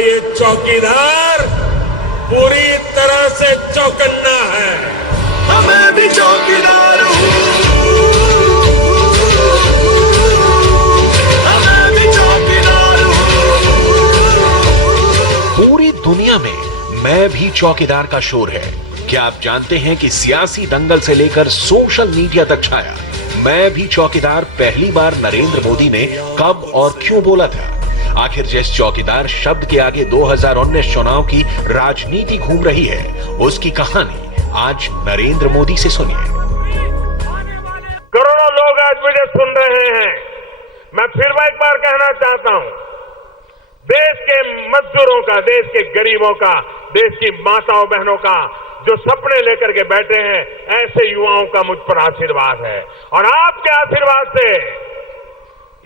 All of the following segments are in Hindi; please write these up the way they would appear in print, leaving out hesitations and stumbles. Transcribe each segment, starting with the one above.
ये चौकीदार पूरी तरह से चौकन्ना है। मैं भी चौकीदार हूँ, मैं भी चौकीदार हूँ। पूरी दुनिया में मैं भी चौकीदार का शोर है। क्या आप जानते हैं कि सियासी दंगल से लेकर सोशल मीडिया तक छाया मैं भी चौकीदार पहली बार नरेंद्र मोदी ने कब और क्यों बोला था? आखिर जिस चौकीदार शब्द के आगे 2019 चुनाव की राजनीति घूम रही है, उसकी कहानी आज नरेंद्र मोदी से सुनिए। करोड़ों लोग आज मुझे सुन रहे हैं। मैं फिर एक बार कहना चाहता हूं, देश के मजदूरों का, देश के गरीबों का, देश की माताओं बहनों का जो सपने लेकर के बैठे हैं, ऐसे युवाओं का मुझ पर आशीर्वाद है। और आपके आशीर्वाद से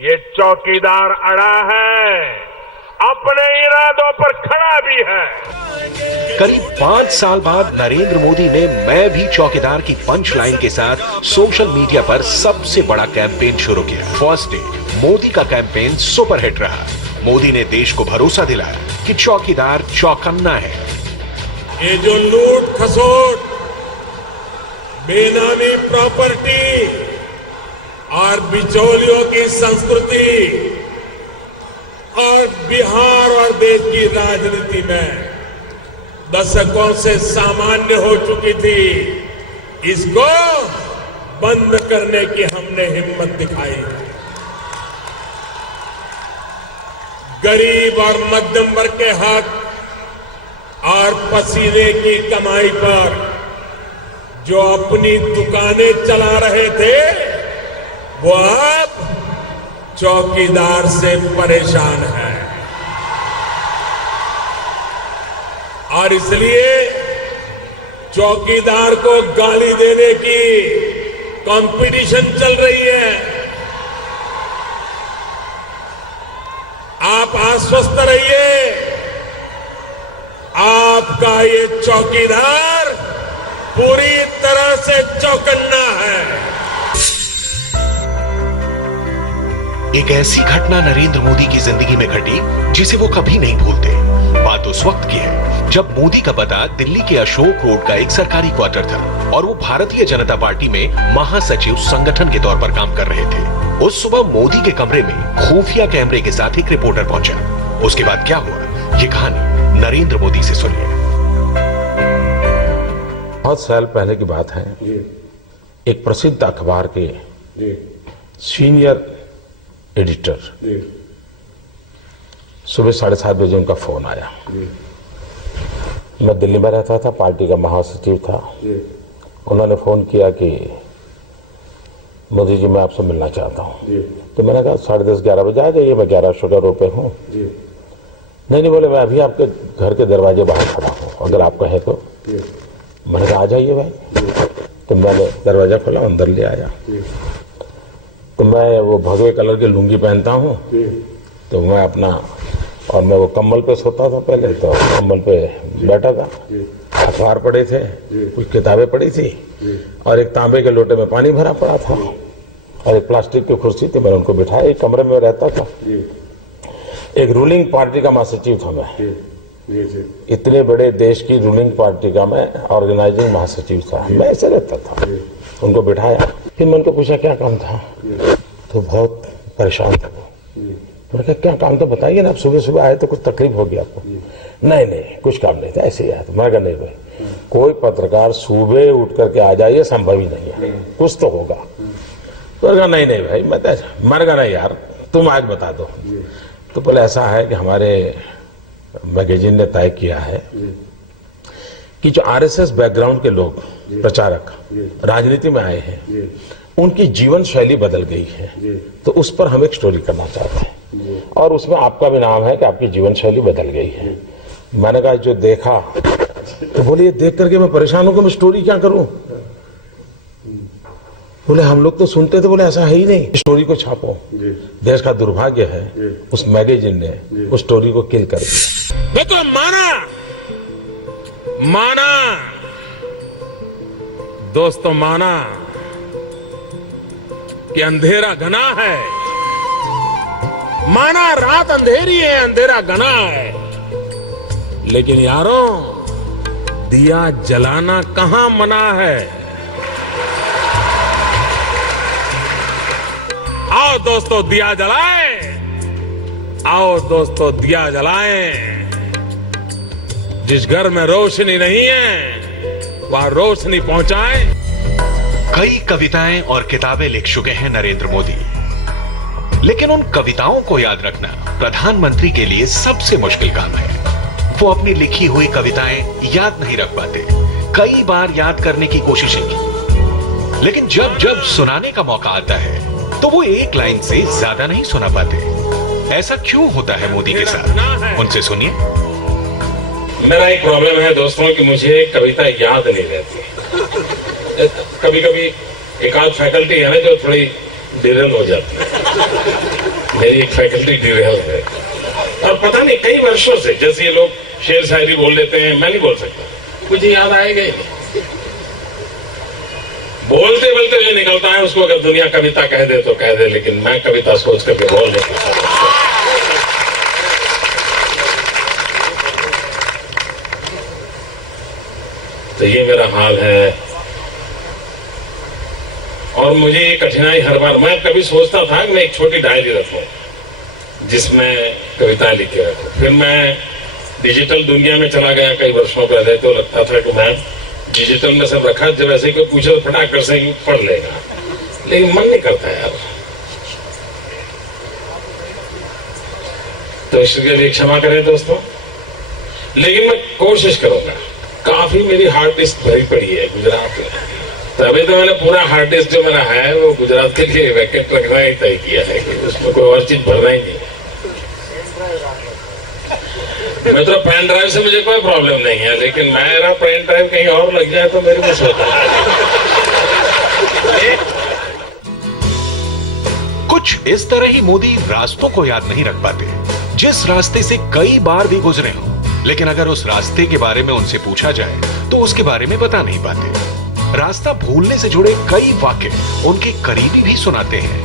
ये चौकीदार अड़ा है, अपने इरादों पर खड़ा भी है। करीब 5 साल बाद नरेंद्र मोदी ने मैं भी चौकीदार की पंच लाइन के साथ सोशल मीडिया पर सबसे बड़ा कैंपेन शुरू किया। फर्स्ट डे मोदी का कैंपेन सुपरहिट रहा। मोदी ने देश को भरोसा दिलाया कि चौकीदार चौकन्ना है। ये जो लूट खसोट, बेनामी प्रॉपर्टी और बिचौलियों की संस्कृति और बिहार और देश की राजनीति में दशकों से सामान्य हो चुकी थी, इसको बंद करने की हमने हिम्मत दिखाई। गरीब और मध्यम वर्ग के हक और पसीने की कमाई पर जो अपनी दुकानें चला रहे थे, वो अब चौकीदार से परेशान है। और इसलिए चौकीदार को गाली देने की कंपटीशन चल रही है। आप आश्वस्त रहिए, आपका ये चौकीदार पूरी तरह से चौकन्ना है। एक ऐसी घटना नरेंद्र मोदी की जिंदगी में घटी जिसे वो कभी नहीं भूलते। बात उस वक्त की है जब मोदी का पता दिल्ली के अशोक रोड का एक सरकारी क्वार्टर था और वो भारतीय जनता पार्टी में महासचिव संगठन के तौर पर काम कर रहे थे। उस सुबह मोदी के कमरे में खुफिया कैमरे के साथ एक रिपोर्टर पहुंचा। उसके बाद क्या हुआ, ये कहानी नरेंद्र मोदी से सुनिए। बहुत साल पहले की बात है। एक प्रसिद्ध अखबार के सीनियर एडिटर, सुबह 7:30 बजे उनका फोन आया। मैं दिल्ली में रहता था, पार्टी का महासचिव था। उन्होंने फोन किया कि मोदी जी मैं आपसे मिलना चाहता हूँ। तो मैंने कहा 10:30-11 बजे आ जाइए, मैं 11 शुगर रोड पे हूँ। नहीं बोले, मैं अभी आपके घर के दरवाजे बाहर खड़ा हूँ, अगर आप कहें तो। मैंने कहा आ जाइए भाई। तो मैंने दरवाजा खोला, अंदर ले आया। तो मैं वो भगवे कलर की लुंगी पहनता हूँ, तो मैं अपना, और मैं वो कंबल पे सोता था पहले, तो कंबल पे बैठा था। अखबार पढ़े थे, कुछ किताबें पढ़ी थी, और एक तांबे के लोटे में पानी भरा पड़ा था, और एक प्लास्टिक की कुर्सी थी। मैंने उनको बिठाया, एक कमरे में रहता था। एक रूलिंग पार्टी का महासचिव था मैं। इतने बड़े देश की रूलिंग पार्टी का मैं ऑर्गेनाइजिंग महासचिव था। मैं ऐसे रहता था। उनको बिठाया, फिर मैं उनको पूछा क्या काम था, तो बहुत परेशान था। मैंने कहा क्या काम तो बताइए ना, आप सुबह सुबह आए तो कुछ तकलीफ होगी आपको? नहीं कुछ काम नहीं था, ऐसे ही आया था। मैं कहा नहीं भाई, कोई पत्रकार सुबह उठ करके आ जाए ये संभव ही नहीं है, कुछ तो होगा। तो कहा नहीं भाई, मैंने कहा नहीं यार, तुम आज बता दो। तो बोले ऐसा है कि हमारे मैगजीन ने तय किया है कि जो आरएसएस बैकग्राउंड के लोग, प्रचारक राजनीति में आए हैं, उनकी जीवन शैली बदल गई है, तो उस पर हम एक स्टोरी करना चाहते हैं, और उसमें आपका भी नाम है कि आपकी जीवन शैली बदल गई है। मैंने कहा जो देखा, तो बोले ये देख करके मैं परेशान हूं कि मैं स्टोरी क्या करूं। बोले हम लोग तो सुनते थे, बोले ऐसा है ही नहीं, स्टोरी को छापो। देश का दुर्भाग्य है उस मैगजीन ने उस स्टोरी को किल कर दिया। देखो माना दोस्तों, माना कि अंधेरा घना है, माना रात अंधेरी है, अंधेरा घना है, लेकिन यारों, दिया जलाना कहां मना है। आओ दोस्तों दिया जलाएं, आओ दोस्तों दिया जलाएं। जिस घर में रोशनी नहीं है वहां रोशनी पहुंचाएं। कई कविताएं और किताबें लिख चुके हैं नरेंद्र मोदी, लेकिन उन कविताओं को याद रखना प्रधानमंत्री के लिए सबसे मुश्किल काम है। वो अपनी लिखी हुई कविताएं याद नहीं रख पाते, कई बार याद करने की कोशिशें की, लेकिन जब जब सुनाने का मौका आता है तो वो एक लाइन से ज्यादा नहीं सुना पाते। ऐसा क्यों होता है मोदी के साथ? उनसे सुनिए। मेरा एक प्रॉब्लम है दोस्तों कि मुझे कविता याद नहीं रहती। कभी कभी एक आध फैकल्टी है ना जो थोड़ी डिरेल हो जाती है। मेरी एक फैकल्टी डिरेल है और पता नहीं कई वर्षों से, जैसे ये लोग शेर शायरी बोल लेते हैं, मैं नहीं बोल सकता, मुझे याद आएगा ही नहीं। बोलते बोलते हुए निकलता है, उसको अगर दुनिया कविता कह दे तो कह दे, लेकिन मैं कविता सोच करके बोल नहीं सकता। तो ये मेरा हाल है और मुझे ये कठिनाई हर बार। मैं कभी सोचता था कि मैं एक छोटी डायरी रखूं जिसमें कविताएं लिख के रखूं। फिर मैं डिजिटल दुनिया में चला गया कई वर्षों पहले, तो लगता था कि मैं डिजिटल में सब रखा, जब ऐसे कोई पूछे तो फटाक कर से पढ़ लेगा, लेकिन मन नहीं करता यार। तो इसके लिए क्षमा करें दोस्तों, लेकिन मैं कोशिश करूंगा। काफी मेरी हार्ड डिस्क भरी पड़ी है गुजरात में, तो अभी तो मैंने पूरा हार्ड डिस्क जो मेरा है वो गुजरात के लिए वैकेट रखना ही तय किया है कि उसमें कोई और चीज भरना ही नहीं। मैं तो पेन ड्राइव से मुझे कोई प्रॉब्लम नहीं है, लेकिन मेरा पेन ड्राइव कहीं और लग जाए तो मेरे को सोता है। कुछ इस तरह ही मोदी रास्तों को याद नहीं रख पाते, जिस रास्ते से कई बार भी गुजरे हो, लेकिन अगर उस रास्ते के बारे में उनसे पूछा जाए तो उसके बारे में बता नहीं पाते। रास्ता भूलने से जुड़े कई वाक्य उनके करीबी भी सुनाते हैं।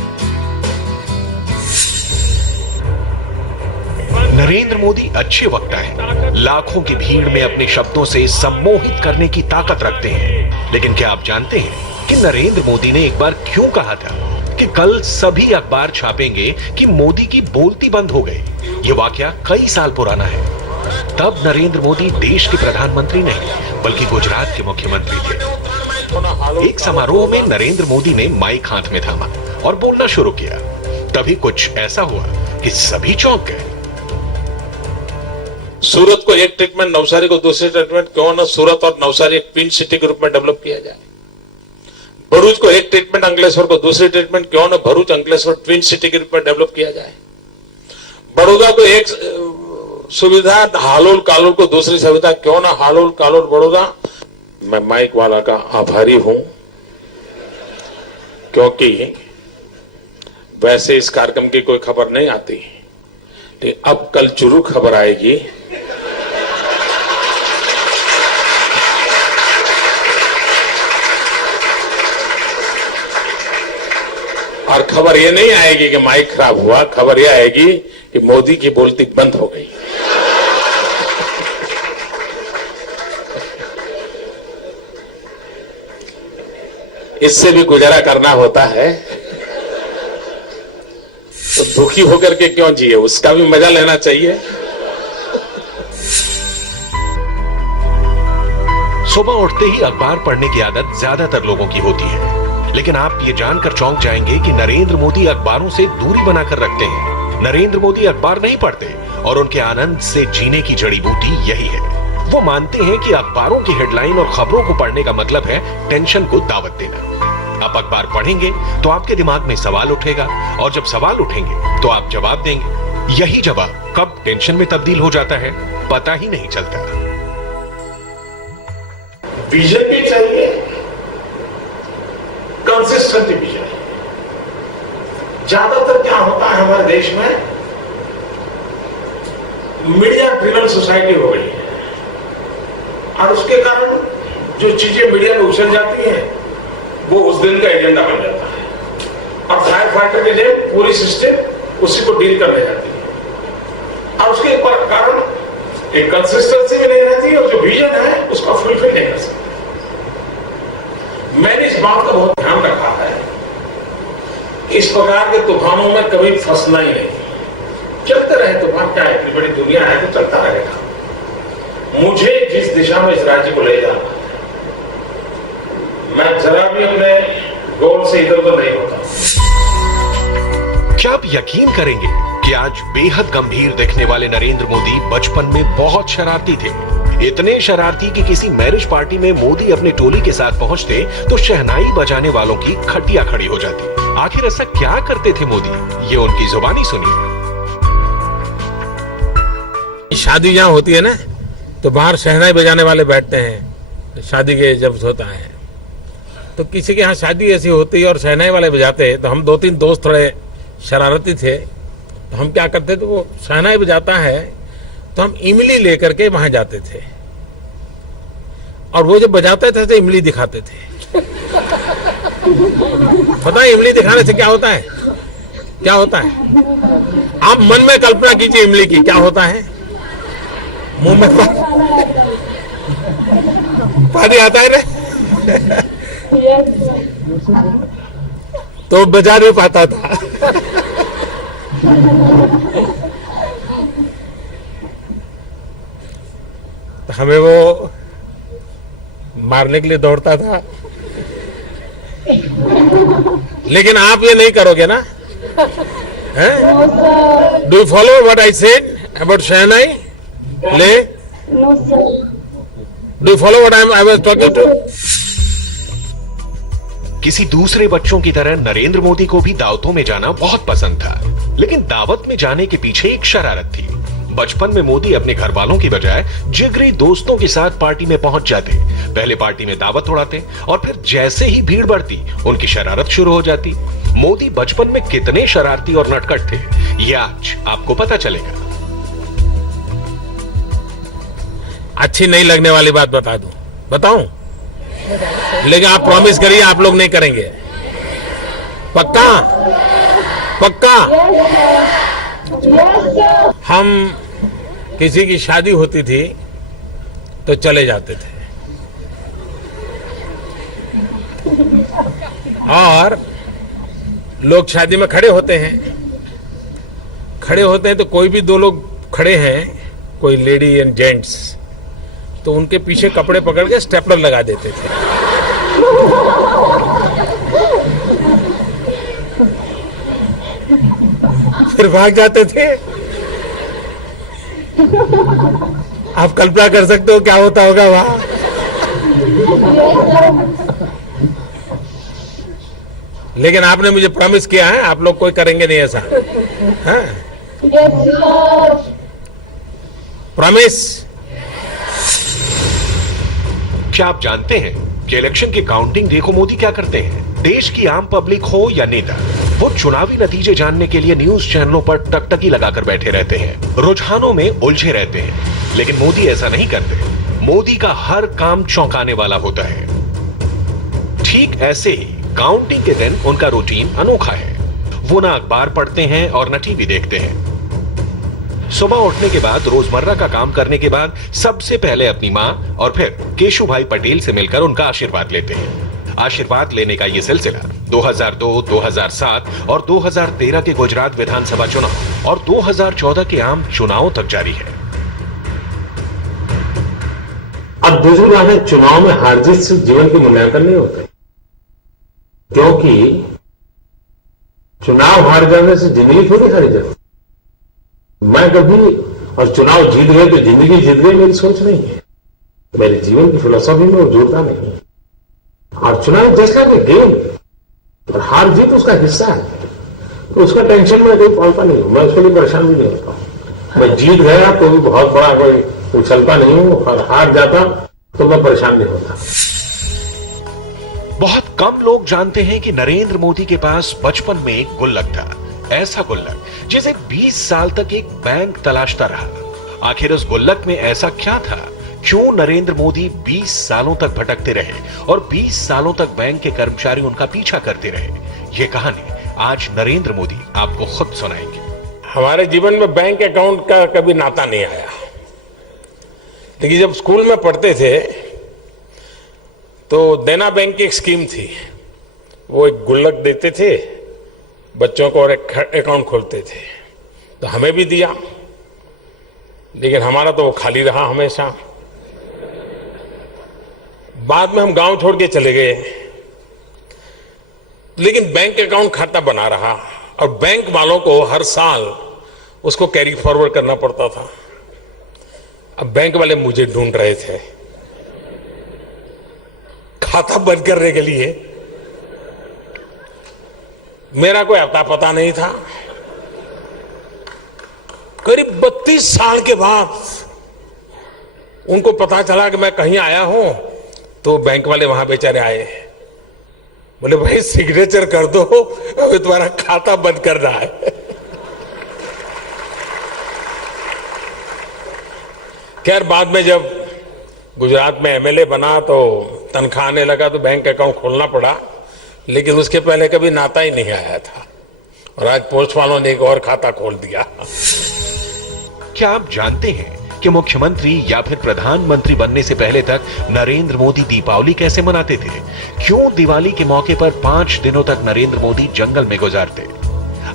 नरेंद्र मोदी अच्छे वक्ता हैं, लाखों की भीड़ में अपने शब्दों से सम्मोहित करने की ताकत रखते हैं। लेकिन क्या आप जानते हैं कि नरेंद्र मोदी ने एक बार क्यों कहा था कि कल सभी अखबार छापेंगे कि मोदी की बोलती बंद हो गई? यह वाकया कई साल पुराना है। तब नरेंद्र मोदी देश के प्रधानमंत्री नहीं बल्कि गुजरात के मुख्यमंत्री थे। एक समारोह में नरेंद्र मोदी ने माइक हाथ में थामा और बोलना शुरू किया। तभी कुछ ऐसा हुआ कि सभी चौंक गए। सूरत को एक ट्रीटमेंट, नवसारी को दूसरी ट्रीटमेंट, क्यों ना सूरत और नवसारी एक ट्विन सिटी के रूप में डेवलप किया जाए। भरूच को एक ट्रीटमेंट, अंकलेश्वर को दूसरी ट्रीटमेंट, क्यों ना भरूच अंकलेश्वर ट्विन सिटी के रूप में डेवलप किया जाए। बड़ौदा को एक सुविधा, हालोल कालोल को दूसरी सुविधा, क्यों ना हालोल कालोल बड़ौदा। मैं माइक वाला का आभारी हूं, क्योंकि वैसे इस कार्यक्रम की कोई खबर नहीं आती, लेकिन अब कल जरूर खबर आएगी। और खबर ये नहीं आएगी कि माइक खराब हुआ, खबर ये आएगी कि मोदी की बोलती बंद हो गई। इससे भी गुजारा करना होता है, तो दुखी होकर के क्यों जिए, उसका भी मजा लेना चाहिए। सुबह उठते ही अखबार पढ़ने की आदत ज्यादातर लोगों की होती है, लेकिन आप ये जानकर चौंक जाएंगे कि नरेंद्र मोदी अखबारों से दूरी बनाकर रखते हैं। नरेंद्र मोदी अखबार नहीं पढ़ते और उनके आनंद से जीने की जड़ी बूटी यही है। वो मानते हैं कि अखबारों की हेडलाइन और खबरों को पढ़ने का मतलब है टेंशन को दावत देना। आप अखबार पढ़ेंगे तो आपके दिमाग में सवाल उठेगा और जब सवाल उठेंगे तो आप जवाब देंगे। यही जवाब कब टेंशन में तब्दील हो जाता है पता ही नहीं चलता। बीजेपी चाहिए कंसिस्टेंट विजन। ज्यादातर क्या होता है हमारे देश में, मीडिया ड्रिवन सोसाइटी हो गई है और उसके कारण जो चीजें मीडिया में उछल जाती हैं वो उस दिन का एजेंडा बन जाता है और फायर फाइटर के लिए पूरी सिस्टम उसी को डील करने जाती है। और उसके कारण एक कंसिस्टेंसी भी नहीं रहती और जो विजन है उसको फुलफिल नहीं कर सकते। मैंने इस बात का बहुत ध्यान रखा है कि इस प्रकार के तूफानों में कभी फंसना ही नहीं, चलते रहे तूफान, क्या है, इतनी बड़ी दुनिया है तो चलता रहेगा। मुझे जिस दिशा में इस राज्य को ले जाना, मैं जरा भी अपने गोल से इधर उधर नहीं होता। क्या आप यकीन करेंगे कि आज बेहद गंभीर दिखने वाले नरेंद्र मोदी बचपन में बहुत शरारती थे। इतने शरारती कि किसी मैरिज पार्टी में मोदी अपनी टोली के साथ पहुंचते तो शहनाई बजाने वालों की खटिया खड़ी हो जाती। आखिर ऐसा क्या करते थे मोदी, ये उनकी जुबानी सुनिए। शादी जहाँ होती है ना तो बाहर शहनाई बजाने वाले बैठते हैं। शादी के जब होता है तो किसी के यहाँ शादी ऐसी होती है और शहनाई वाले बजाते, तो हम 2-3 दोस्त थोड़े शरारती थे, तो हम क्या करते थे, वो शहनाई बजाता है तो हम इमली लेकर के वहां जाते थे और वो जब बजाते थे तो इमली दिखाते थे। पता है इमली दिखाने से क्या होता है? क्या होता है? आप मन में कल्पना कीजिए इमली की, क्या होता है? मुंह में पानी आता है ना, तो बजा नहीं पाता था। हमें वो मारने के लिए दौड़ता था, लेकिन आप ये नहीं करोगे ना? Do you follow what I said about shehnai? ले, do you follow what I was talking to? किसी दूसरे बच्चों की तरह नरेंद्र मोदी को भी दावतों में जाना बहुत पसंद था, लेकिन दावत में जाने के पीछे एक शरारत थी। बचपन में मोदी अपने घर वालों की बजाय जिगरी दोस्तों के साथ पार्टी में पहुंच जाते। पहले पार्टी में दावत उड़ाते और फिर जैसे ही भीड़ बढ़ती उनकी शरारत शुरू हो जाती। मोदी बचपन में कितने शरारती और नटखट थे, ये आज आपको पता चलेगा। अच्छी नहीं लगने वाली बात बता दूं, बताऊं? लेकिन आप प्रॉमिस करिए आप लोग नहीं करेंगे, पक्का? पक्का? हम किसी की शादी होती थी तो चले जाते थे और लोग शादी में खड़े होते हैं तो कोई भी 2 लोग खड़े हैं, कोई लेडी एंड जेंट्स, तो उनके पीछे कपड़े पकड़ के स्टेपलर लगा देते थे। फिर भाग जाते थे। आप कल्पना कर सकते हो क्या होता होगा वहां। लेकिन आपने मुझे प्रॉमिस किया है आप लोग कोई करेंगे नहीं ऐसा, हाँ? प्रॉमिस। क्या आप जानते हैं कि इलेक्शन की काउंटिंग देखो मोदी क्या करते हैं? देश की आम पब्लिक हो या नेता, वो चुनावी नतीजे जानने के लिए न्यूज चैनलों पर टकटकी लगाकर बैठे रहते हैं, रुझानों में उलझे रहते हैं। लेकिन मोदी ऐसा नहीं करते। मोदी का हर काम चौंकाने वाला होता है। ठीक ऐसे ही काउंटिंग के दिन उनका रूटीन अनोखा है। वो ना अखबार पढ़ते हैं और न टीवी देखते हैं। सुबह उठने के बाद रोजमर्रा का काम करने के बाद सबसे पहले अपनी मां और फिर केशुभाई पटेल से मिलकर उनका आशीर्वाद लेते हैं। आशीर्वाद लेने का यह सिलसिला 2002, 2007 और 2013 के गुजरात विधानसभा चुनाव और 2014 के आम चुनावों तक जारी है। अब दूसरी बात है, चुनाव में हार जीत से जीवन के मूल्यांकन नहीं होते, क्योंकि चुनाव हार जाने से जिंदगी थोड़ी हारी जाती। मैं कभी और चुनाव जीत गए तो जिंदगी जीत गई, मेरी सोच नहीं है। मेरे जीवन की फिलोसॉफी में वो जुड़ता नहीं। और चुनाव जैसा भी गेम और हार जीत उसका हिस्सा है, तो उसका टेंशन में कोई पालता नहीं हूं। मैं उसके लिए परेशान भी नहीं होता हूं। मैं जीत गया तो भी बहुत बड़ा कोई उछलता नहीं हूं, और हार जाता तो मैं परेशान नहीं होता। बहुत कम लोग जानते हैं कि नरेंद्र मोदी के पास बचपन में एक गुल्लक था। ऐसा गुल्लक जिसे 20 साल तक एक बैंक तलाशता रहा। आखिर उस गुल्लक में ऐसा क्या था? क्यों नरेंद्र मोदी 20 सालों तक भटकते रहे और 20 सालों तक बैंक के कर्मचारी उनका पीछा करते रहे? ये कहानी आज नरेंद्र मोदी आपको खुद सुनाएंगे। हमारे जीवन में बैंक अकाउंट का कभी नाता नहीं आया। देखिए, जब स्कूल में पढ़ते थे तो देना बैंक की एक स्कीम थी। वो एक गुल्लक देते थे बच्चों को और एक अकाउंट खोलते थे। तो हमें भी दिया, लेकिन हमारा तो वो खाली रहा हमेशा। बाद में हम गांव छोड़ के चले गए, लेकिन बैंक अकाउंट खाता बना रहा और बैंक वालों को हर साल उसको कैरी फॉरवर्ड करना पड़ता था। अब बैंक वाले मुझे ढूंढ रहे थे खाता बंद करने के लिए। मेरा कोई अता पता नहीं था। करीब 32 साल के बाद उनको पता चला कि मैं कहीं आया हूं, तो बैंक वाले वहां बेचारे आए, बोले भाई सिग्नेचर कर दो, अभी तुम्हारा खाता बंद कर रहा है। खैर, बाद में जब गुजरात में एमएलए बना तो तनख्वाह आने लगा तो बैंक अकाउंट खोलना पड़ा, लेकिन उसके पहले कभी नाता ही नहीं आया था। और आज पोस्ट वालों ने एक और खाता खोल दिया। क्या आप जानते हैं कि मुख्यमंत्री या फिर प्रधानमंत्री बनने से पहले तक नरेंद्र मोदी दीपावली कैसे मनाते थे? क्यों दिवाली के मौके पर 5 दिनों तक नरेंद्र मोदी जंगल में गुजारते?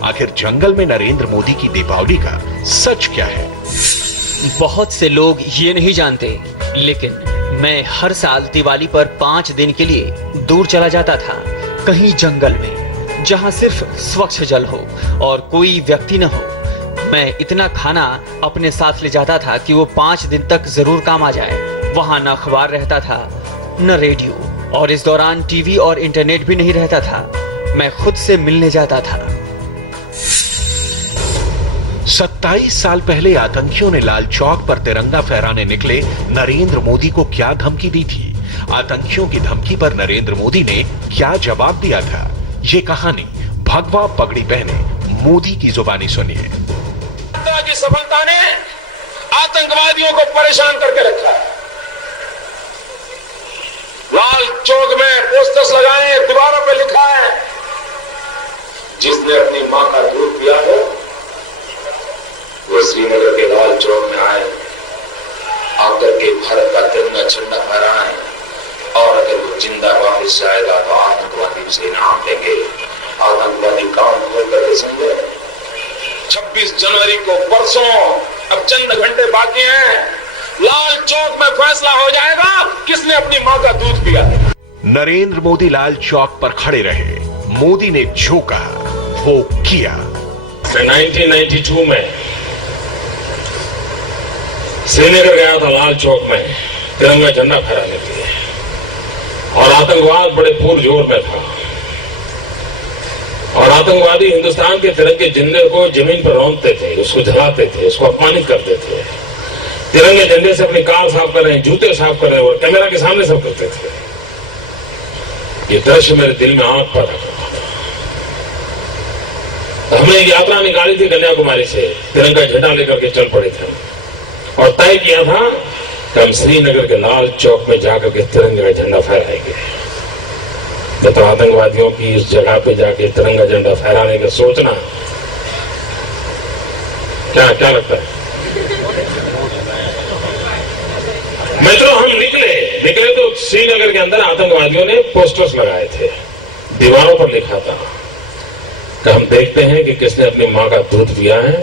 आखिर जंगल में नरेंद्र मोदी की दीपावली का सच क्या है? बहुत से लोग ये नहीं जानते, लेकिन मैं हर साल दिवाली पर 5 दिन के लिए दूर चला जाता था, कहीं जंगल में, जहां सिर्फ स्वच्छ जल हो और कोई व्यक्ति न हो। मैं इतना खाना अपने साथ ले जाता था कि वो 5 दिन तक जरूर काम आ जाए। वहां न अखबार रहता था, न रेडियो, और इस दौरान टीवी और इंटरनेट भी नहीं रहता था। मैं खुद से मिलने जाता था। 27 साल पहले आतंकियों ने लाल चौक पर तिरंगा फहराने निकले नरेंद्र मोदी को क्या धमकी दी थी? आतंकियों की धमकी पर नरेंद्र मोदी ने क्या जवाब दिया था? ये कहानी भगवा पगड़ी पहने मोदी की जुबानी सुनिए। की सफलता ने आतंकवादियों को परेशान करके रखा है। लाल चौक में पोस्टर्स लगाए, दीवारों पे लिखा है, जिसने अपनी मां का दूध पिया हो वो श्रीनगर के लाल चौक में आए, आकर के भारत का तिरंगा झंडा फहराए, और अगर वो जिंदा वापस जाएगा तो आतंकवादी उसे इनाम देंगे। आतंकवादी काम खोल करके समझे। 26 जनवरी को परसों, अब चंद घंटे बाकी हैं, लाल चौक में फैसला हो जाएगा किसने अपनी मां का दूध पिया है। नरेंद्र मोदी लाल चौक पर खड़े रहे। मोदी ने जो कहा वो किया। 1992 में श्रीनगर गया था लाल चौक में तिरंगा झंडा फहराने के लिए, और आतंकवाद बड़े पुरजोर में था, और आतंकवादी हिंदुस्तान के तिरंगे झंडे को जमीन पर रौंदते थे, उसको जलाते थे, उसको अपमानित करते थे। तिरंगे झंडे से अपनी कार साफ कर रहे हैं, जूते साफ कर रहे हैं, और कैमरा के सामने सब करते थे। ये दृश्य मेरे दिल में आंख पर रखा। हमने एक यात्रा निकाली थी कन्याकुमारी से, तिरंगा झंडा लेकर के चल पड़े थे, और तय किया था कि हम श्रीनगर के लाल चौक में जाकर के तिरंगे का झंडा फहराएंगे। तो आतंकवादियों की इस जगह पे जाके तिरंगा झंडा फहराने का सोचना, क्या लगता है? मित्रों, हम निकले तो श्रीनगर के अंदर आतंकवादियों ने पोस्टर्स लगाए थे, दीवारों पर लिखा था कि हम देखते हैं कि किसने अपनी मां का दूध पिया है,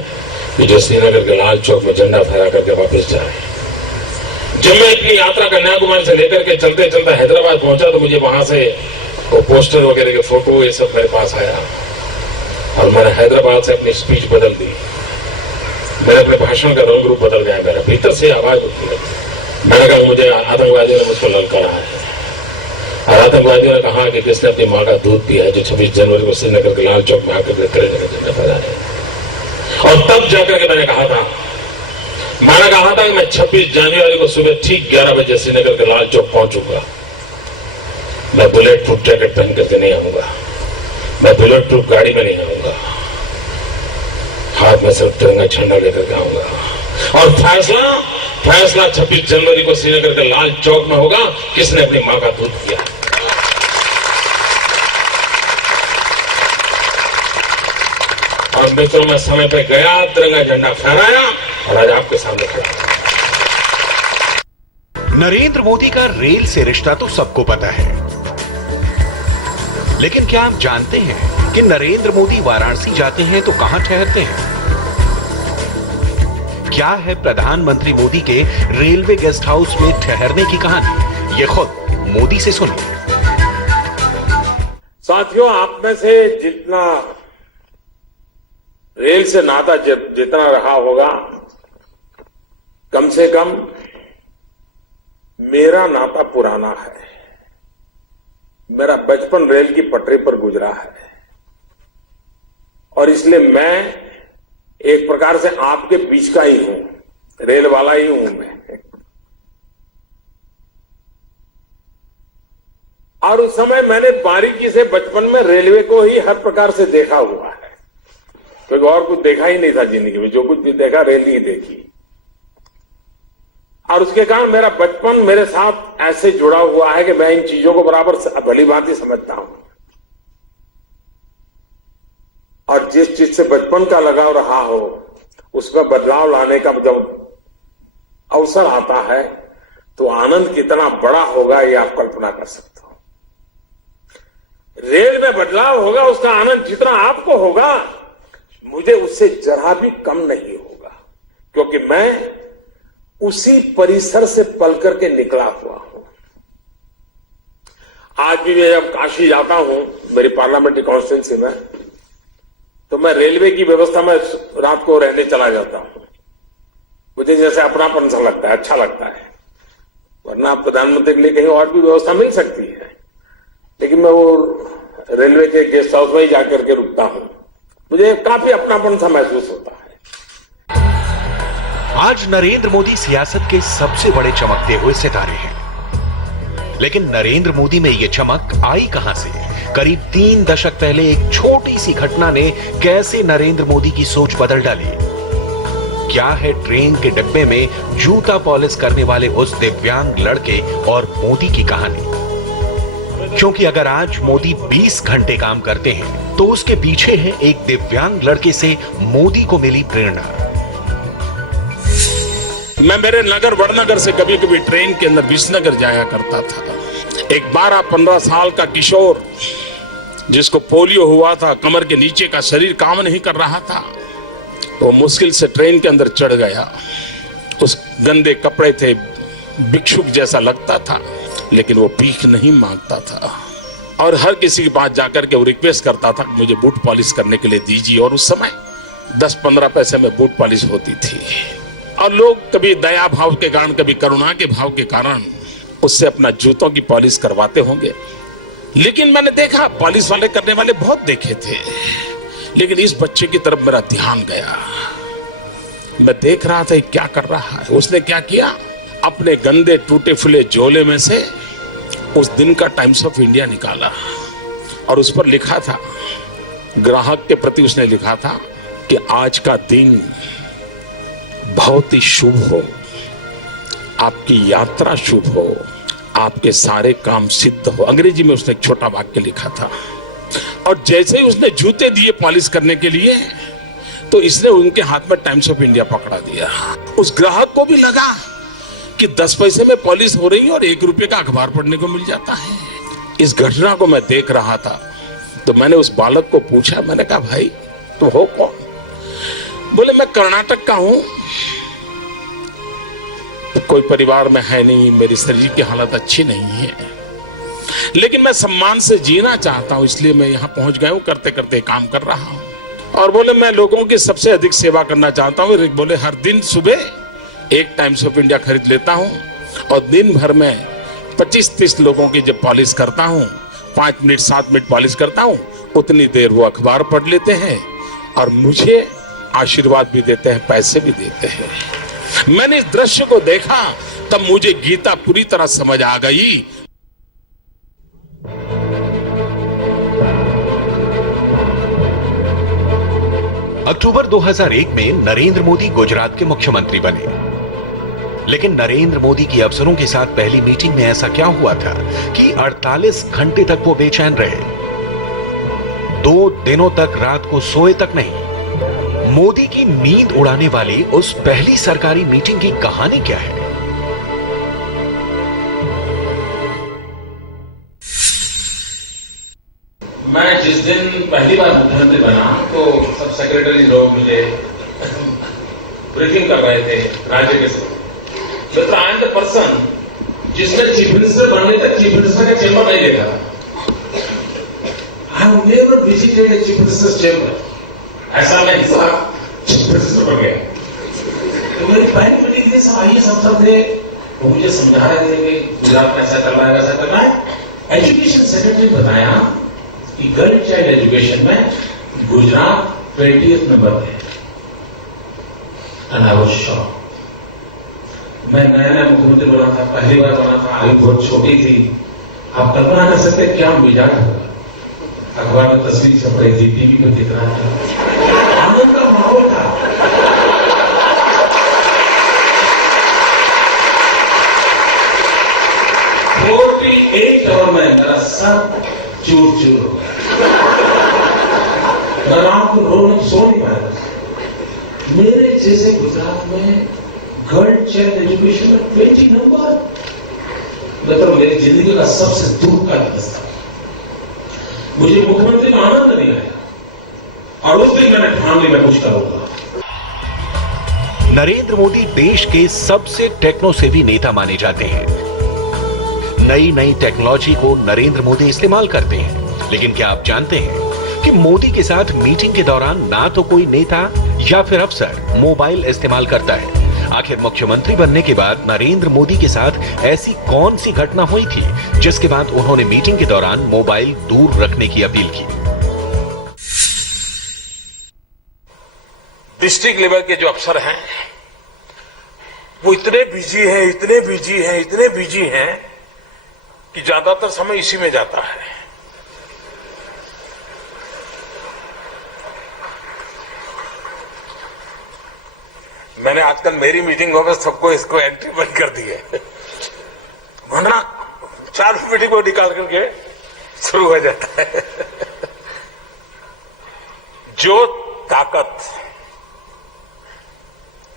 कि जो श्रीनगर के लाल चौक में झंडा फहरा करके वापस जाए। जब मैं अपनी यात्रा कन्याकुमारी से लेकर के चलते चलते हैदराबाद पहुंचा तो मुझे वहां से वो पोस्टर वगैरह के फोटो ये सब मेरे पास आया, और मैंने हैदराबाद से अपनी स्पीच बदल दी। मेरे अपने भाषण का रंग रूप बदल गया, मेरा भीतर से आवाज उठती है। मैंने कहा मुझे आतंकवादियों ने मुझको ललकारा है, और आतंकवादियों ने कहा कि किसने अपनी मां का दूध पिया है, जो 26 जनवरी को श्रीनगर के लाल चौक में आकर के तिरंगे का झंडा फहराए। और तब जाकर के मैंने कहा था कि मैं 26 जनवरी को सुबह ठीक 11 बजे श्रीनगर के लाल चौक पहुंचूंगा। मैं बुलेट प्रूफ जैकेट पहन करके नहीं आऊंगा, मैं बुलेट प्रूफ गाड़ी में नहीं आऊंगा, हाथ में सिर्फ तिरंगा झंडा लेकर के आऊंगा। और फैसला 26 जनवरी को श्रीनगर के लाल चौक में होगा किसने अपनी मां का दूध पिया। और मित्रों, मैं समय पे गया, तिरंगा झंडा फहराया, और आज आपके सामने खड़ा हूं। नरेंद्र मोदी का रेल से रिश्ता तो सबको पता है, लेकिन क्या आप जानते हैं कि नरेंद्र मोदी वाराणसी जाते हैं तो कहां ठहरते हैं? क्या है प्रधानमंत्री मोदी के रेलवे गेस्ट हाउस में ठहरने की कहानी? ये खुद मोदी से सुनिए। साथियों, आप में से जितना रेल से नाता जितना रहा होगा, कम से कम मेरा नाता पुराना है। मेरा बचपन रेल की पटरी पर गुजरा है और इसलिए मैं एक प्रकार से आपके बीच का ही हूं, रेल वाला ही हूं मैं। और उस समय मैंने बारीकी से बचपन में रेलवे को ही हर प्रकार से देखा हुआ है, क्योंकि और कुछ देखा ही नहीं था जिंदगी में। जो कुछ भी देखा रेल ही देखी, और उसके कारण मेरा बचपन मेरे साथ ऐसे जुड़ा हुआ है कि मैं इन चीजों को बराबर भली भांति समझता हूं। और जिस चीज से बचपन का लगाव रहा हो, उसमें बदलाव लाने का जब अवसर आता है तो आनंद कितना बड़ा होगा ये आप कल्पना कर सकते हो। रेल में बदलाव होगा, उसका आनंद जितना आपको होगा, मुझे उससे जरा भी कम नहीं होगा, क्योंकि मैं उसी परिसर से पल करके निकला हुआ हूं। आज भी मैं जब काशी जाता हूं मेरी पार्लियामेंट्री कॉन्स्टिट्यूंसी में, तो मैं रेलवे की व्यवस्था में रात को रहने चला जाता हूं। मुझे जैसे अपनापन सा लगता है, अच्छा लगता है। वरना प्रधानमंत्री के लिए कहीं और भी व्यवस्था मिल सकती है, लेकिन मैं वो रेलवे के गेस्ट हाउस में ही जाकर के रुकता हूं। मुझे काफी अपनापन सा महसूस होता है। आज नरेंद्र मोदी सियासत के सबसे बड़े चमकते हुए सितारे हैं, लेकिन नरेंद्र मोदी में यह चमक आई कहां से? करीब 3 दशक पहले एक छोटी सी घटना ने कैसे नरेंद्र मोदी की सोच बदल डाली? क्या है ट्रेन के डिब्बे में जूता पॉलिश करने वाले उस दिव्यांग लड़के और मोदी की कहानी? क्योंकि अगर आज मोदी 20 घंटे काम करते हैं तो उसके पीछे है एक दिव्यांग लड़के से मोदी को मिली प्रेरणा। मैं मेरे नगर वड़नगर से कभी कभी ट्रेन के अंदर विसनगर जाया करता था। एक 12-15 साल का किशोर जिसको पोलियो हुआ था, कमर के नीचे का शरीर काम नहीं कर रहा था, तो मुश्किल से ट्रेन के अंदर चढ़ गया। उस गंदे कपड़े थे, भिक्षुक जैसा लगता था, लेकिन वो भीख नहीं मांगता था और हर किसी के पास जाकर के वो रिक्वेस्ट करता था मुझे बूट पॉलिश करने के लिए दीजिए। और उस समय 10-15 पैसे में बूट पॉलिश होती थी। और लोग कभी दया भाव के कारण, कभी करुणा के भाव के कारण उससे अपना जूतों की पॉलिश करवाते होंगे। लेकिन मैंने देखा, पॉलिश वाले करने वाले बहुत देखे थे, लेकिन इस बच्चे की तरफ मेरा ध्यान गया। मैं देख रहा था क्या कर रहा है। उसने क्या किया, अपने गंदे टूटे फूले झोले में से उस दिन का टाइम्स ऑफ इंडिया निकाला और उस पर लिखा था, ग्राहक के प्रति उसने लिखा था कि आज का दिन बहुत ही शुभ हो, आपकी यात्रा शुभ हो, आपके सारे काम सिद्ध हो। अंग्रेजी में उसने एक छोटा वाक्य लिखा था। और जैसे ही उसने जूते दिए पॉलिश करने के लिए, तो इसने उनके हाथ में टाइम्स ऑफ इंडिया पकड़ा दिया। उस ग्राहक को भी लगा कि 10 पैसे में पॉलिश हो रही है और 1 रुपए का अखबार पढ़ने को मिल जाता है। इस घटना को मैं देख रहा था, तो मैंने उस बालक को पूछा, मैंने कहा भाई तुम हो कौन? बोले मैं कर्नाटक का हूं, कोई परिवार में है नहीं, मेरी शरीर की हालत अच्छी नहीं है, लेकिन मैं सम्मान से जीना चाहता हूं, इसलिए मैं यहां पहुंच गया हूं, करते करते काम कर रहा हूं। और बोले मैं लोगों की सबसे अधिक सेवा करना चाहता हूं। बोले हर दिन सुबह 1 टाइम्स ऑफ इंडिया खरीद लेता हूं और दिन भर में 25-30 लोगों की जब पॉलिश करता हूं, 5 मिनट 7 मिनट पॉलिश करता हूं, उतनी देर वो अखबार पढ़ लेते हैं और मुझे आशीर्वाद भी देते हैं, पैसे भी देते हैं। मैंने इस दृश्य को देखा, तब मुझे गीता पूरी तरह समझ आ गई। अक्टूबर 2001 में नरेंद्र मोदी गुजरात के मुख्यमंत्री बने, लेकिन नरेंद्र मोदी की अफसरों के साथ पहली मीटिंग में ऐसा क्या हुआ था कि 48 घंटे तक वो बेचैन रहे? 2 दिनों तक रात को सोए तक नहीं। मोदी की नींद उड़ाने वाली उस पहली सरकारी मीटिंग की कहानी क्या है? जिस दिन पहली बार मुख्यमंत्री बना तो सब सेक्रेटरी लोग मुझे ब्रीफिंग कर रहे थे राज्य के साथ। मित्र, आई एम द पर्सन जिसने चीफ मिनिस्टर बनने तक चीफ मिनिस्टर का चेंबर नहीं देखा। I have never visited a chief ministers chamber. ऐसा मैं इस बार चीफ मिनिस्टर बन गया। तो मेरी पहली मीटिंग सब आइए सब थे, वो मुझे समझा रहे थे कि गुजरात में ऐसा चल रहा है वैसा चल रहा है। एजुकेशन सेक्रेटरी बताया कि गर्ल चाइल्ड एजुकेशन में गुजरात 20th नंबर पे। And I was shocked. मैं नया नया मुख्यमंत्री बना था, पहली बार बना था, आयु बहुत छोटी थी। आप कल्पना कर सकते क्या मिजाज होगा। अखबार में तस्वीर छप रही थी, टीवी में दिख रहा था, आनंद का माहौल था। और मैं मेरा सब चूर चूर हो गया। मैं रात को रोने सो नहीं पाया। मेरे जैसे गुजरात में गर्ल चाइल्ड एजुकेशन में 20 नंबर, मतलब मेरी जिंदगी का सबसे दुख का दिन था। मुझे मुख्यमंत्री में आनंद नहीं आया और उस दिन मैंने ठान लिया मैं कुछ करूंगा। नरेंद्र मोदी देश के सबसे टेक्नो सेवी नेता माने जाते हैं। नई नई टेक्नोलॉजी को नरेंद्र मोदी इस्तेमाल करते हैं। लेकिन क्या आप जानते हैं कि मोदी के साथ मीटिंग के दौरान ना तो कोई नेता या फिर अफसर मोबाइल इस्तेमाल करता है। आखिर मुख्यमंत्री बनने के बाद नरेंद्र मोदी के साथ ऐसी कौन सी घटना हुई थी जिसके बाद उन्होंने मीटिंग के दौरान मोबाइल दूर रखने की अपील की? डिस्ट्रिक्ट लेवल के जो अफसर हैं वो इतने बिजी हैं कि ज्यादातर समय इसी में जाता है। मैंने आजकल मेरी मीटिंग में सबको इसको एंट्री बंद कर दी है, वरना 4 मीटिंग को निकाल करके शुरू हो जाता है। जो ताकत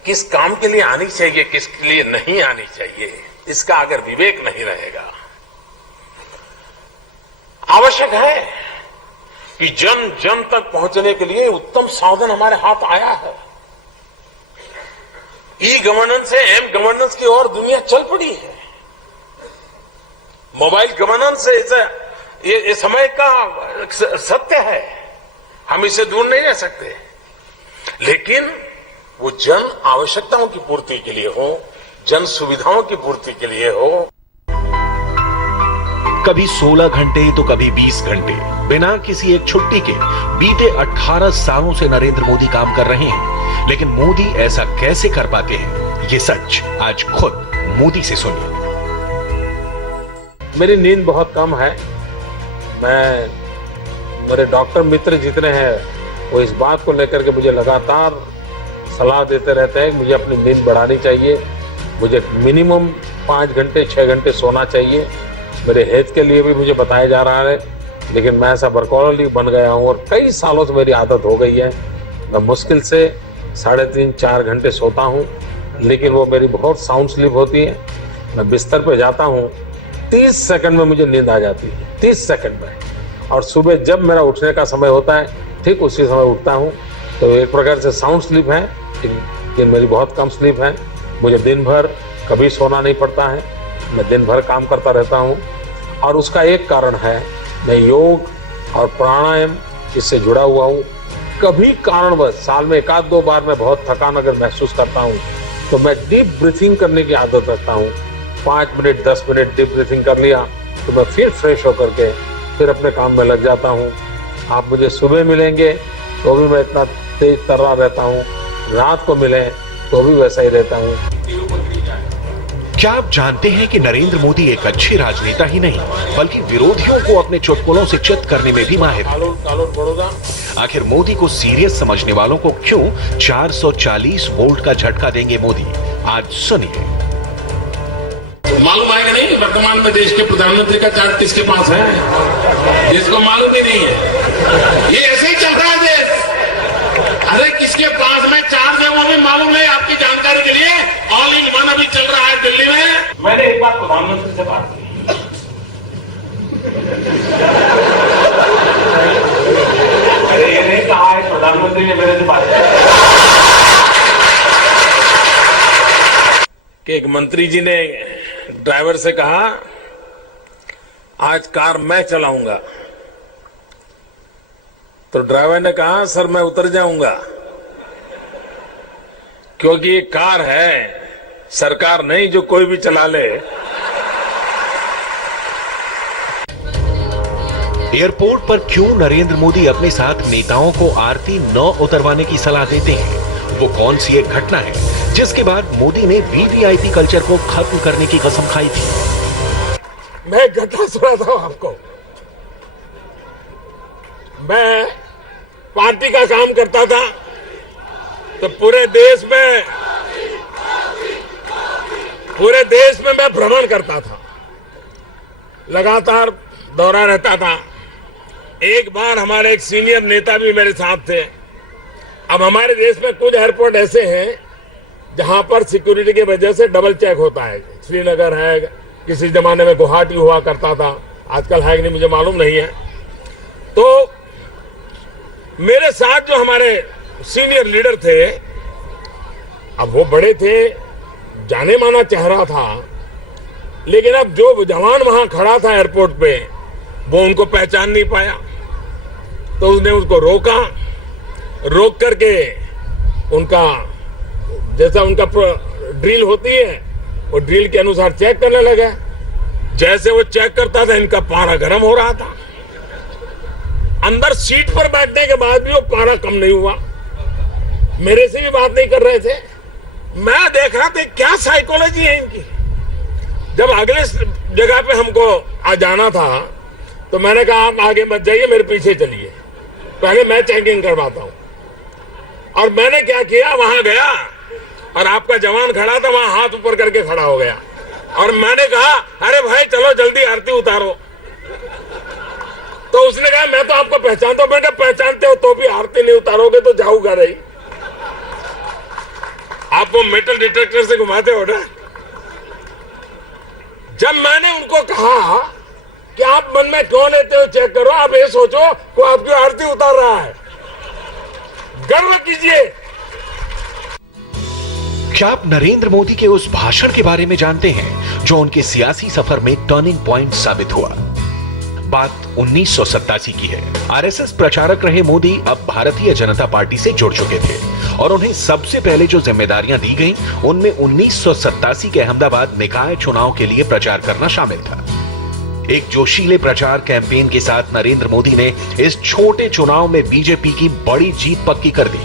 किस काम के लिए आनी चाहिए, किसके लिए नहीं आनी चाहिए, इसका अगर विवेक नहीं रहेगा, आवश्यक है कि जन जन तक पहुंचने के लिए उत्तम साधन हमारे हाथ आया है। ई गवर्नेंस से एम गवर्नेंस की ओर दुनिया चल पड़ी है। मोबाइल गवर्नेंस से ये समय का सत्य है, हम इससे दूर नहीं रह सकते। लेकिन वो जन आवश्यकताओं की पूर्ति के लिए हो, जन सुविधाओं की पूर्ति के लिए हो। कभी 16 घंटे तो कभी 20 घंटे बिना किसी एक छुट्टी के बीते 18 सालों से नरेंद्र मोदी काम कर रहे हैं। लेकिन मोदी ऐसा कैसे कर पाते हैं, ये सच आज खुद मोदी से सुनिए। मेरी नींद बहुत कम है। मेरे डॉक्टर मित्र जितने हैं वो इस बात को लेकर के मुझे लगातार सलाह देते रहते हैं कि मुझे अपनी नींद बढ़ानी चाहिए, मुझे मिनिमम 5 घंटे 6 घंटे सोना चाहिए। मेरे हेल्थ के लिए भी मुझे बताया जा रहा है, लेकिन मैं ऐसा वर्कहोलिक बन गया हूँ और कई सालों से मेरी आदत हो गई है। मैं मुश्किल से 3.5-4 घंटे सोता हूँ, लेकिन वो मेरी बहुत साउंड स्लीप होती है। मैं बिस्तर पे जाता हूँ, 30 सेकंड में मुझे नींद आ जाती है, 30 सेकंड में। और सुबह जब मेरा उठने का समय होता है ठीक उसी समय उठता हूँ। तो एक प्रकार से साउंड स्लीप है, लेकिन मेरी बहुत कम स्लीप है। मुझे दिन भर कभी सोना नहीं पड़ता है, मैं दिन भर काम करता रहता हूँ। और उसका एक कारण है, मैं योग और प्राणायाम इससे जुड़ा हुआ हूँ। कभी कारणवश साल में 1-2 बार मैं बहुत थकान अगर महसूस करता हूँ तो मैं डीप ब्रीथिंग करने की आदत रखता हूँ। 5 मिनट 10 मिनट डीप ब्रीथिंग कर लिया तो मैं फिर फ्रेश होकर के फिर अपने काम में लग जाता हूँ। आप मुझे सुबह मिलेंगे तो भी मैं इतना तेज तर्रा रहता हूँ, रात को मिले तो भी वैसा ही रहता हूँ। क्या आप जानते हैं कि नरेंद्र मोदी एक अच्छे राजनेता ही नहीं बल्कि विरोधियों को अपने चुटकुलों से चित करने में भी माहिर हैं। आखिर मोदी को सीरियस समझने वालों को क्यों 440 वोल्ट का झटका देंगे मोदी, आज सुनिए। मालूम आएगा नहीं कि वर्तमान में देश के प्रधानमंत्री का चार्ज किसके पास है, जिसको मालूम ही नहीं है। ये ऐसे ही चल रहा है देश। अरे किसके पास में चार्ज है वो भी मालूम नहीं। आपकी जानकारी के लिए ऑल इन वन अभी चल रहा है दिल्ली में। मैंने एक बार प्रधानमंत्री से बात की, मैंने कहा है, प्रधानमंत्री ने मेरे से बात की कि एक मंत्री जी ने ड्राइवर से कहा, आज कार मैं चलाऊंगा। तो ड्राइवर ने कहा, सर मैं उतर जाऊंगा, क्योंकि ये कार है, सरकार नहीं जो कोई भी चला ले। एयरपोर्ट पर क्यों नरेंद्र मोदी अपने साथ नेताओं को आरती न उतरवाने की सलाह देते हैं? वो कौन सी एक घटना है जिसके बाद मोदी ने वीवीआईपी कल्चर को खत्म करने की कसम खाई थी? मैं एक घटना सुनाता हूं आपको। मैं पार्टी का काम करता था, तो पूरे देश में मैं भ्रमण करता था, लगातार दौरा रहता था। एक बार हमारे एक सीनियर नेता भी मेरे साथ थे। अब हमारे देश में कुछ एयरपोर्ट ऐसे हैं जहां पर सिक्योरिटी की वजह से डबल चेक होता है। श्रीनगर है, किसी जमाने में गुवाहाटी हुआ करता था, आजकल है कि नहीं मुझे मालूम नहीं है। तो मेरे साथ जो हमारे सीनियर लीडर थे, अब वो बड़े थे, जाने माना चेहरा था, लेकिन अब जो जवान वहां खड़ा था एयरपोर्ट पे, वो उनको पहचान नहीं पाया। तो उसने उसको रोका, रोक करके उनका जैसा उनका ड्रिल होती है, वो ड्रिल के अनुसार चेक करने लगा। जैसे वो चेक करता था, इनका पारा गर्म हो रहा था। अंदर सीट पर बैठने के बाद भी वो पारा कम नहीं हुआ। मेरे से भी बात नहीं कर रहे थे। मैं देख रहा था क्या साइकोलॉजी है इनकी। जब अगले जगह पे हमको आ जाना था, तो मैंने कहा आप आगे मत जाइए, मेरे पीछे चलिए, पहले मैं चेकिंग करवाता हूं। और मैंने क्या किया, वहां गया और आपका जवान खड़ा था, वहां हाथ ऊपर करके खड़ा हो गया और मैंने कहा, अरे भाई चलो जल्दी आरती उतारो। तो उसने कहा, मैं तो आपको पहचानता हूं। मैंने कहा, पहचानते हो तो भी आरती नहीं उतारोगे तो जाऊंगा नहीं। आप वो मेटल डिटेक्टर से घुमाते हो ना। जब मैंने उनको कहा कि आप मन में क्यों लेते हो, चेक करो, आप ये सोचो वो आपकी आरती उतार रहा है, गर्व कीजिए। क्या आप नरेंद्र मोदी के उस भाषण के बारे में जानते हैं जो उनके सियासी सफर में टर्निंग पॉइंट साबित हुआ? बात 1987 की है। आरएसएस प्रचारक रहे मोदी अब भारतीय जनता पार्टी से जुड़ चुके थे और उन्हें सबसे पहले जो जिम्मेदारियां दी गईं, उनमें 1987 के अहमदाबाद निकाय चुनाव के लिए प्रचार करना शामिल था। एक जोशीले प्रचार कैंपेन के साथ नरेंद्र मोदी ने इस छोटे चुनाव में बीजेपी की बड़ी जीत पक्की कर दी।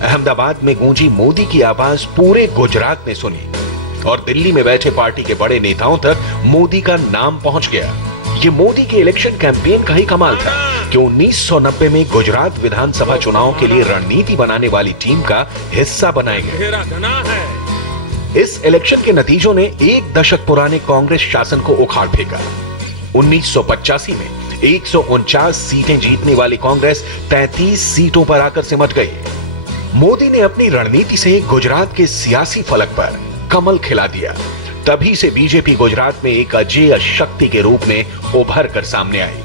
अहमदाबाद में गूंजी मोदी की आवाज पूरे गुजरात ने सुनी और दिल्ली में बैठे पार्टी के बड़े नेताओं तक मोदी का नाम पहुंच गया। ये मोदी के इलेक्शन कैंपेन का ही कमाल था कि 1990 में गुजरात विधानसभा चुनाव के लिए रणनीति बनाने वाली टीम का हिस्सा बनाए गए। इस इलेक्शन के नतीजों ने एक दशक पुराने कांग्रेस शासन को उखाड़ फेंका। 1985 में 149 सीटें जीतने वाली कांग्रेस 33 सीटों पर आकर सिमट गई। मोदी ने अपनी रणनीति से गुजरात के सियासी फलक पर कमल खिला दिया। तभी से बीजेपी गुजरात में एक अजेय शक्ति के रूप में उभर कर सामने आई।